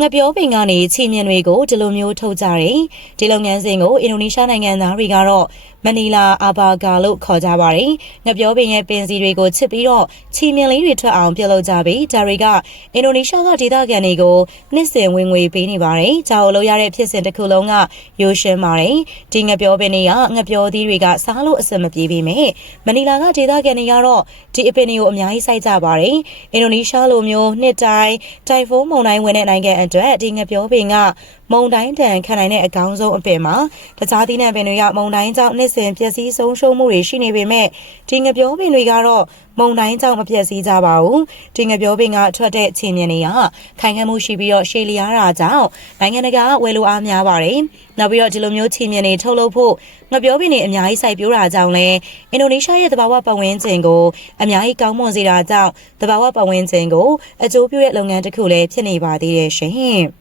ငပြောပင်ကနေချီမြင်တွေကိုဒီလိုမျိုးထုတ်ကြတယ်ဒီလုပ်ငန်းစဉ်ကိုအင်ဒိုနီးရှားနိုင်ငံသားတွေကတော့မနီလာအာဘာဂါလို့ခေါ်ကြပါတယ်ငပြောပင်ရဲ့ပင်စီတွေကိုချစ်ပြီးတော့ချီမြင်လေးတွေထွက်အောင်ပြုလုပ်ကြပြီးဒါတွေကအင်ဒိုနီးရှားကဒေသခံတွေကိုနှစ်စဉ်ဝင်ငွေပေးနေပါတယ်ဂျာအိုလို့ရတဲ့ဖြစ်စဉ်တစ်ခုလုံးကရိုးရှင်းပါတယ်ဒီငပြောပင်တွေကငပြောသီးတွေကစားလို့အဆင်မပြေပေမဲ့မနီလာကဒေသခံတွေကတော့ဒီအပင်တွေကိုအများကြီးစိုက်ကြပါတယ်အင်ဒိုနီးရှားလိုမျိုးနှစ်တိုင်းတိုင်ဖုန်းမုန်တိုင်းဝင်တဲ့နိုင်ငံအတွက်ဒီငပြောပင်က မုန်တိုင်းတန်ခံနိုင်တဲ့အကောင်းဆုံးအပင်မှာတခြားသီးနှံပင်တွေကမုန်တိုင်းကြောင့်နှစ်စဉ်ပျက်စီးဆုံးရှုံးမှုတွေရှိနေပေမဲ့ဒီငပြောပင်တွေကတော့မုန်တိုင်းကြောင့်မပျက်စီးကြပါဘူးဒီငပြောပင်ကထွက်တဲ့ခြေမြင်တွေကခိုင်ခံမှုရှိပြီးတော့ရှည်လျားတာကြောင့်နိုင်ငံတကာကဝယ်လိုအားများပါတယ်နောက်ပြီးတော့ဒီလိုမျိုးခြေမြင်တွေထုတ်လုပ်ဖို့ငပြောပင်တွေအများကြီးစိုက်ပျိုးတာကြောင့်လဲအင်ဒိုနီးရှားရဲ့သဘာဝပတ်ဝန်းကျင်ကိုအများကြီးကောင်းမွန်စေတာကြောင့်သဘာဝပတ်ဝန်းကျင်ကိုအကျိုးပြုတဲ့လုပ်ငန်းတစ်ခုလည်းဖြစ်နေပါသေးတယ်ရှင်